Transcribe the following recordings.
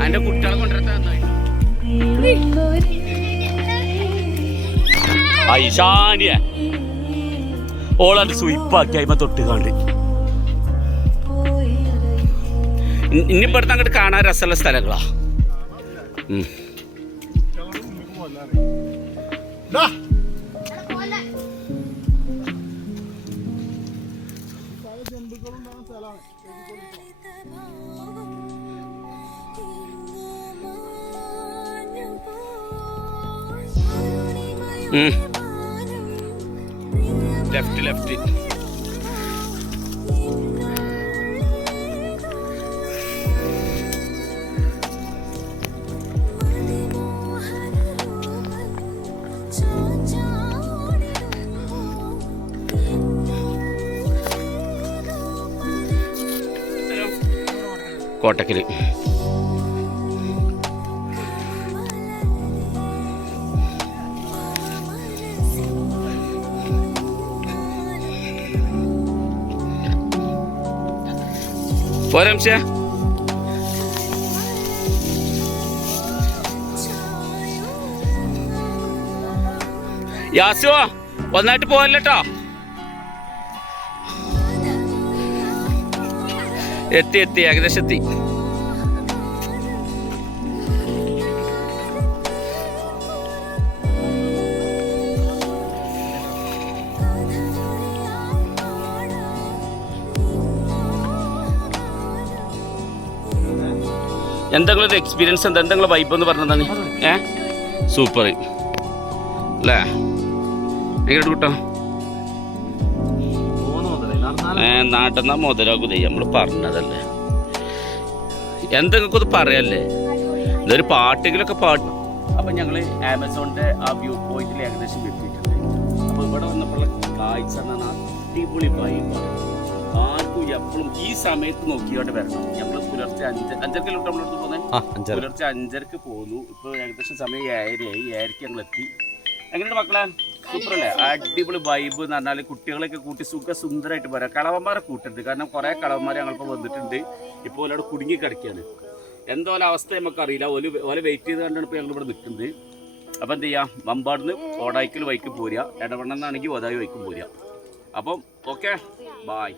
അതിന്റെ കുട്ടികളെ കൊണ്ടുവരാൻ ഐശാനിയ ഓളത് സ്വീപ്പാക്കി അയിമ തൊട്ട് കാണ്ട് ഇനിയിപ്പോ അടുത്ത് അങ്ങോട്ട് കാണാൻ രസമുള്ള സ്ഥലങ്ങളാ. ലെഫ്റ്റ് കോട്ടക്കല്. പോരാംശ യാസുവോ ഒന്നായിട്ട് പോവല്ലോ. എത്തി ഏകദേശം എത്തി. എന്തെങ്കിലും എക്സ്പീരിയൻസ് എന്താ, എന്തെങ്കിലും വൈബ് എന്ന് പറഞ്ഞതാണ്? സൂപ്പർ അല്ലേ? എങ്ങനെ കൂട്ടോ നാട്ടിന്നാ മുതലാകുതേ നമ്മൾ പറഞ്ഞതല്ലേ. എന്തെങ്കിലും ഒന്ന് പറയല്ലേ, ഇതൊരു പാട്ടെങ്കിലൊക്കെ പാടും. അപ്പം ഞങ്ങൾ ആമസോണിൻ്റെ ആ വ്യൂ പോയിന്റിൽ ഏകദേശം എത്തിയിട്ടുണ്ട്. അപ്പോൾ ഇവിടെ വന്നപ്പോഴുള്ള കാഴ്ച എന്നാണ് അടിപൊളി വൈബാണ്. ആർക്കും എപ്പോഴും ഈ സമയത്ത് നോക്കിയോണ്ട് വരണം. നമ്മൾ പുലർച്ചെ 5:30 നമ്മളടുത്ത് പോകുന്നത്. പുലർച്ചെ 5:30 പോകുന്നു. ഇപ്പോൾ ഏകദേശം സമയം 7:00 ഞങ്ങൾ എത്തി. എങ്ങനെയുണ്ട് മക്കളെ? സൂപ്പറല്ലേ? അടിപൊളി വൈബ് എന്ന് പറഞ്ഞാൽ കുട്ടികളൊക്കെ കൂട്ടി സുന്ദരമായിട്ട് പോരാ. കളവന്മാരെ കൂട്ടുണ്ട്, കാരണം കുറേ കളവന്മാർ ഞങ്ങളിപ്പോൾ വന്നിട്ടുണ്ട്. ഇപ്പോൾ ഓലോടെ കുടുങ്ങി കിടക്കുകയാണ്. എന്തോ അവസ്ഥ നമുക്കറിയില്ല. ഓല വെയിറ്റ് ചെയ്ത് കണ്ടാണ് ഇപ്പോൾ ഞങ്ങളിവിടെ നിൽക്കുന്നത്. അപ്പോൾ എന്ത് ചെയ്യാം, മമ്പാടുന്ന് ഓടായിക്കൽ വൈക്ക് പോരുക, ഇടവണ്ണെന്നാണെങ്കിൽ ഓതായി വൈക്കും പോരുക. അപ്പം ഓക്കെ, ബായ്.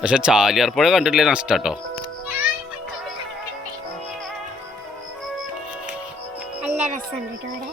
പക്ഷെ ചാലിയാർപ്പുഴ കണ്ടിട്ടില്ലേ നഷ്ടാട്ടോ. നല്ല രസമുണ്ട് ഇവിടെ.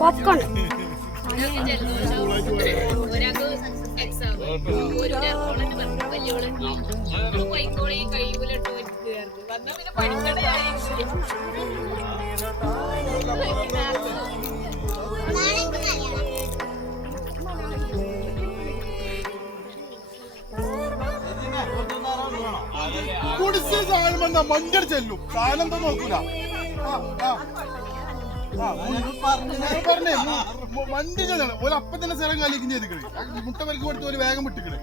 പോപ്കോൺ കുടിച്ച് സാധനം വന്നാ മഞ്ചർ ചെല്ലും. സാധനം എന്താ നോക്കൂല. പറഞ്ഞേ വണ്ടി ചെല്ലാണ്. ഒരു അപ്പം തന്നെ സ്ഥലം കാലിക്കും ചെയ്തിക്കണ്. മുട്ട വലക്ക് കൊടുത്ത് ഒരു വേഗം വിട്ടിക്കണ്.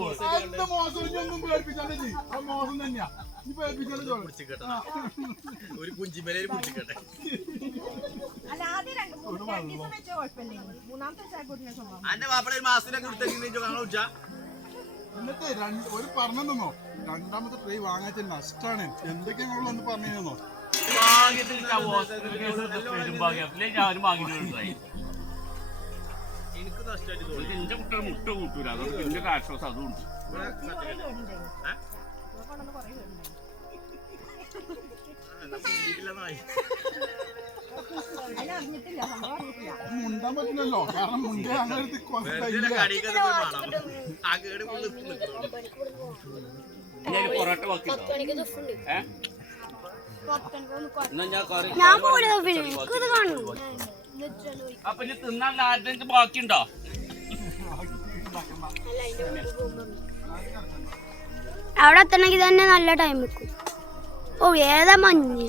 മോശം പേടിപ്പിച്ചാൽ മോശം തന്നെയാ. ഈ പേടിപ്പിച്ചാൽ ഒരു കുഞ്ചിമേലെ പിടിച്ചിട്ടെ. എന്നിട്ട് ഒരു പറഞ്ഞെന്നോ രണ്ടാമത്തെ ട്രൈ വാങ്ങാച്ച നഷ്ടാണ്. എന്തൊക്കെയാ ഒന്ന് പറഞ്ഞോ. എനിക്ക് നഷ്ടമായിട്ട് എന്റെ കുട്ടികൾ മുട്ട കൂട്ടൂല. അതുകൊണ്ട് എന്റെ ആശ്വാസം അതുകൊണ്ട്. മുണ്ടാൻ പറ്റില്ലല്ലോ. കാരണം മുണ്ടേ അങ്ങനെ പൊറോട്ട ബാക്കി അപ്പൊ ഇനി തിന്നാൻ ആരുടെ ബാക്കിയുണ്ടോ? അവിടെ എത്തണമെങ്കിൽ തന്നെ നല്ല ടൈം വെക്കും. ഓ ഏതാ മഞ്ഞ്.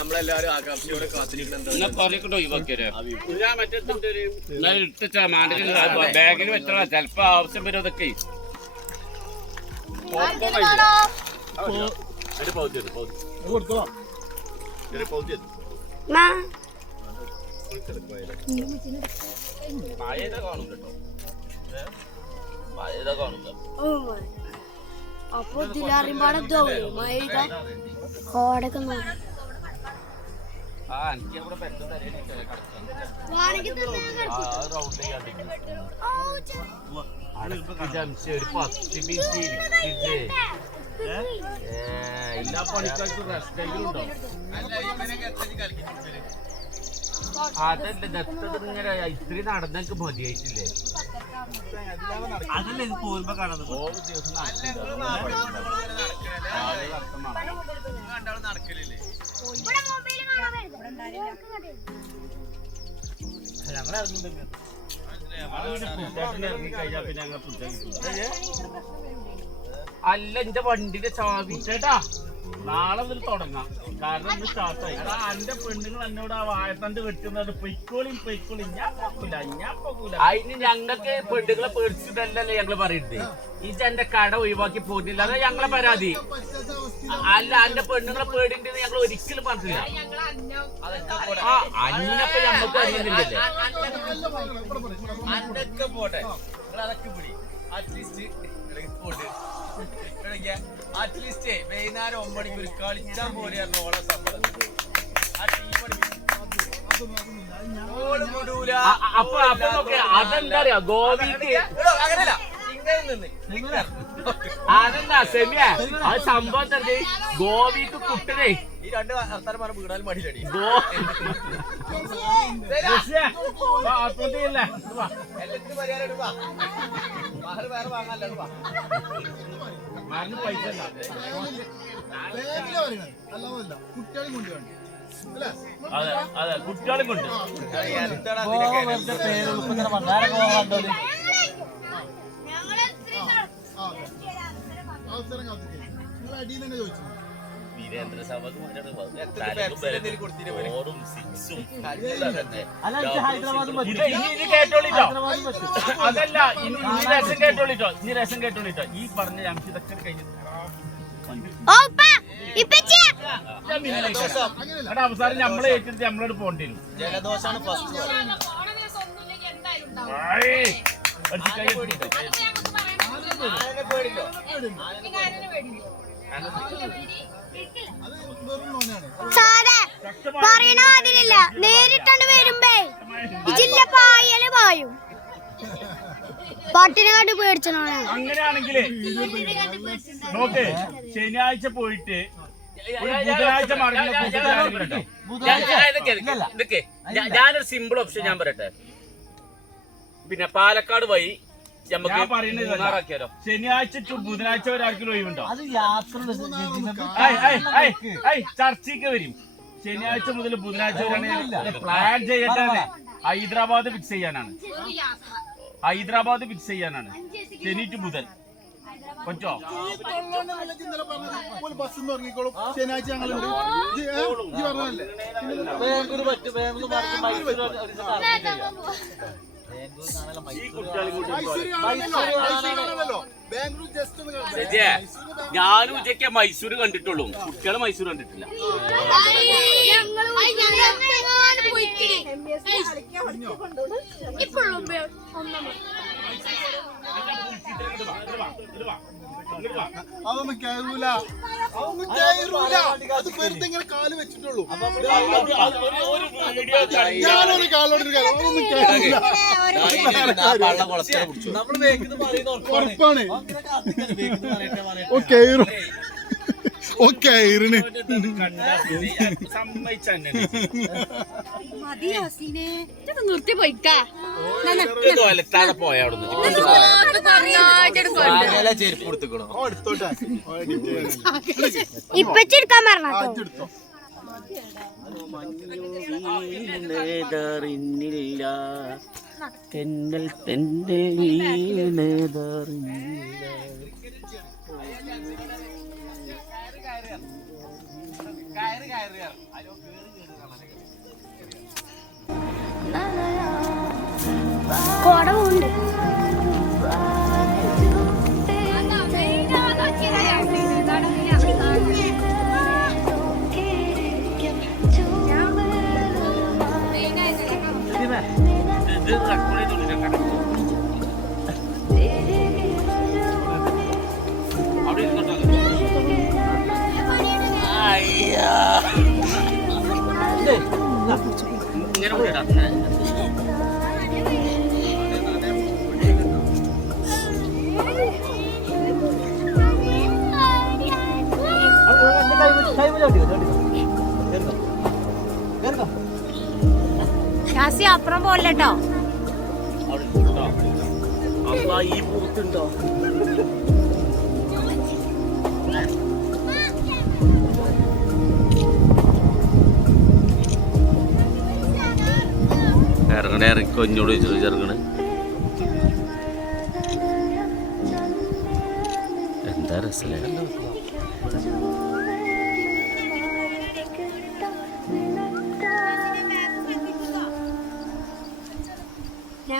നമ്മളെല്ലാരും ആകാംക്ഷയോടെ കാത്തിരിക്കുന്നുണ്ട്. ബാഗിൽ വെച്ചോളാം. ചെലപ്പോ ആവശ്യം വരും. അതൊക്കെ അപ്പൊ ഇതിലറിയുമ്പാടെ കോടൊക്കെ എല്ലാ പണിക്കാർക്കും റെസ്റ്റെങ്കിലും അതല്ല ദത്തത് ഇങ്ങനെ ഇത്രയും നടന്നെനിക്ക് മതിയായിട്ടില്ലേ? അതല്ല ഇത് പോകുമ്പോ കാണുന്നത്. നടക്കലില്ലേ അല്ല എന്റെ വണ്ടിയുടെ ചാവി ചേട്ടാ നാളെ ഇതിൽ തുടങ്ങാം. കാരണം ഇന്ന് സ്റ്റാർട്ടായി. എന്റെ പെണ്ണുങ്ങൾ എന്നോട് ആ വാഴത്തണ്ട് വെട്ടുന്നത് പൊയ്ക്കോളിയും ഞാൻ പോകൂല. അതിന് ഞങ്ങൾക്ക് പെണ്ണുങ്ങളെ പേടിച്ചിട്ടല്ലേ ഞങ്ങള് പറയുന്നത്. ഇത് എന്റെ കട ഒഴിവാക്കി പോയിട്ടില്ല, അതാ ഞങ്ങളെ പരാതി. അല്ല, എന്റെ പെണ്ണുങ്ങളെ പേടിണ്ടെന്ന് ഞങ്ങൾ ഒരിക്കലും പറഞ്ഞില്ല. ആ അന്നപ്പോ ഞമ്മക്ക് അറിയുന്നില്ലല്ലേ. അതൊക്കെ പോട്ടെ, അതൊക്കെ പിടി. അറ്റ്ലീസ്റ്റ് വൈകുന്നേരം 9 മണിക്ക് ഒരു കളിച്ചാൻ പോലെയായിരുന്നു ഓളെ സംഭവം. അപ്പൊ അതെന്താ പറയാ, ഗോവിക്ക് അതല്ല സെമിയ, അത് സംഭവം തന്നെ. ഗോവിക്ക് കുട്ടനെ ഈ 2 വർത്താനം വീടാൻ മടിയിലടി. വേറെ വാങ്ങാൻ പൈസ അതെ അതെ, കുട്ടികളും കൊണ്ട് വീരേന്ദ്ര അതല്ല. ഇനി രസം കേട്ടോളിട്ടോ, ഈ പറഞ്ഞ ഞങ്ങൾക്ക് ഇതൊക്കെ കഴിഞ്ഞു. അവസാനം നമ്മളെ ഏറ്റിട്ട് നമ്മളോട് പോകേണ്ടി വരും. ജലദോഷാണ് ഫസ്റ്റ്. പറയണ അതിലില്ല, നേരിട്ടാണ് വരുമ്പേ ജില്ല പായല് പായും. പാട്ടിനെ കണ്ട് പേടിച്ചോ. അങ്ങനെയാണെങ്കില് നോക്ക്, ശനിയാഴ്ച പോയിട്ട് ബുധനാഴ്ച ഞാനൊരു സിമ്പിൾ ഓപ്ഷൻ ഞാൻ പറയട്ടെ. പിന്നെ പാലക്കാട് വഴി നമുക്ക് മൂന്നാറാക്കിയാലോ. ശനിയാഴ്ച ടു ബുധനാഴ്ച വരെ ആർക്കും ഒഴിവുണ്ടോ? ചർച്ചയ്ക്ക് വരും. ശനിയാഴ്ച മുതൽ ബുധനാഴ്ച വരെയാണ് പ്ലാൻ ചെയ്യേണ്ടത്. ഹൈദരാബാദ് ഫിക്സ് ചെയ്യാനാണ്. ശനി ടു ബുധൻ പറ്റോ? ശനിയാഴ്ച ഞങ്ങളുണ്ട്. ഞാനും ഉച്ചയ്ക്ക് മൈസൂര് കണ്ടിട്ടുള്ളൂ, കുട്ടികള് മൈസൂർ കണ്ടിട്ടില്ല. അതൊന്നും കയറൂല, അത് വെറുതെ ഇങ്ങനെ കാല് വെച്ചിട്ടുള്ളൂ. ഞാനൊരു കാലോടൊരു കാലം അതൊന്നും കയറൂല. ഉറപ്പാണ്. നിർത്തി പോയിക്കാ പോയ ഇപ്പച്ചെടുക്കാൻ പറഞ്ഞോ. തെന്നൽ തെന്നൽ കൊടവുണ്ട്. അപ്പുറം പോലട്ടോ. ഈ പൂത്തുണ്ടോ? ഇറങ്ങണേ, ഇറങ്ങിക്കോ. ഇഞ്ഞോട് ചോദിച്ചു ഇറങ്ങണേ. എന്താ രസല്ലേ.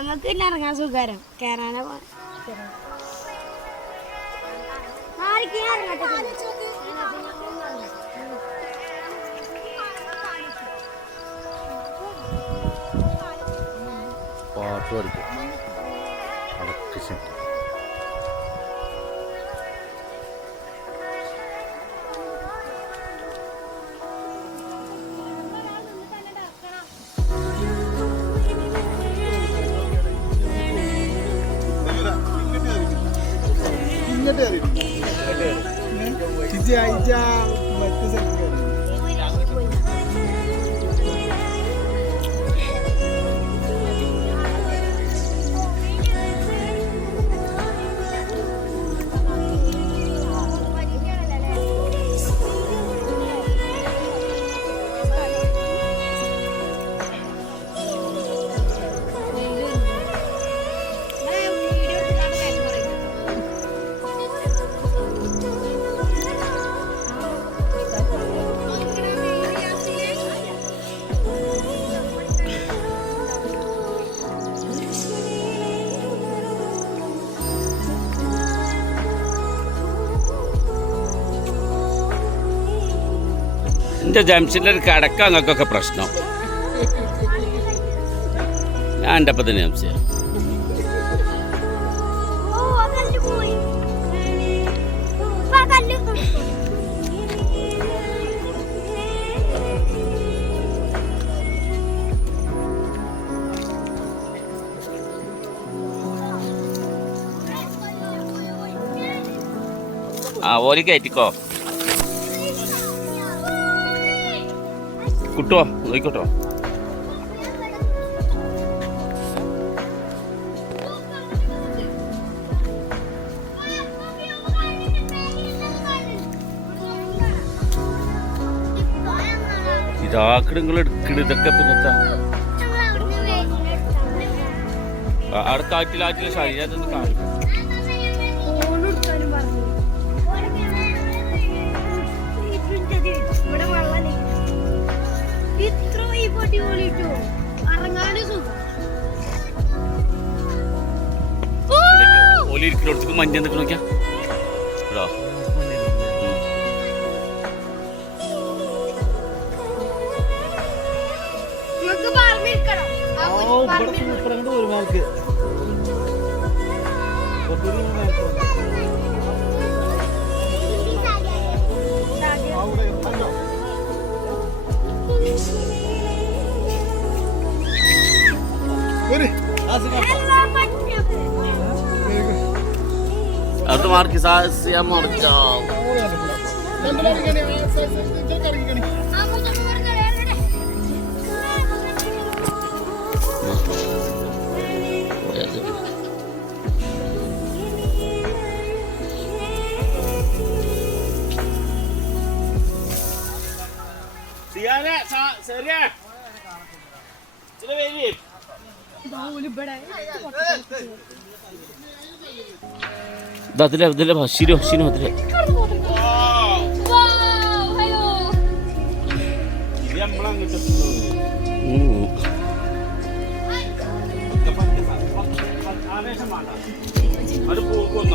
ഞങ്ങൾക്ക് പിന്നെ ഇറങ്ങാൻ സുഖാരം കേറാനാ പാട്ട് പഠിക്കും ഇങ്ങോട്ട് എൻ്റെ ജംഷൻ്റെ ഒരു കടക്ക അങ്ങക്കൊക്കെ പ്രശ്നം. ഞാൻ എൻ്റെ അപ്പം തന്നെ ജംഷൻ ആ ഓലി കയറ്റിക്കോ കുട്ടോ നോയിക്കോട്ടോ. ഇതാക്കട് നിങ്ങൾ എടുക്കട് ഇതൊക്കെ പിന്നത്തെ അവിടെ കാറ്റിലാറ്റില്ല ശരീരത്തൊന്ന് കാണിക്കും. ഓലി ഇരിക്കുന്നിടത്തേക്ക് മഞ്ഞ എന്തൊക്കെ നോക്കിയാ കേട്ടോ. Auto marque siamo ciao. Siare, seria. Sudah ini. അതിലെ ഹസിനോ അതിലെ അത് പോകും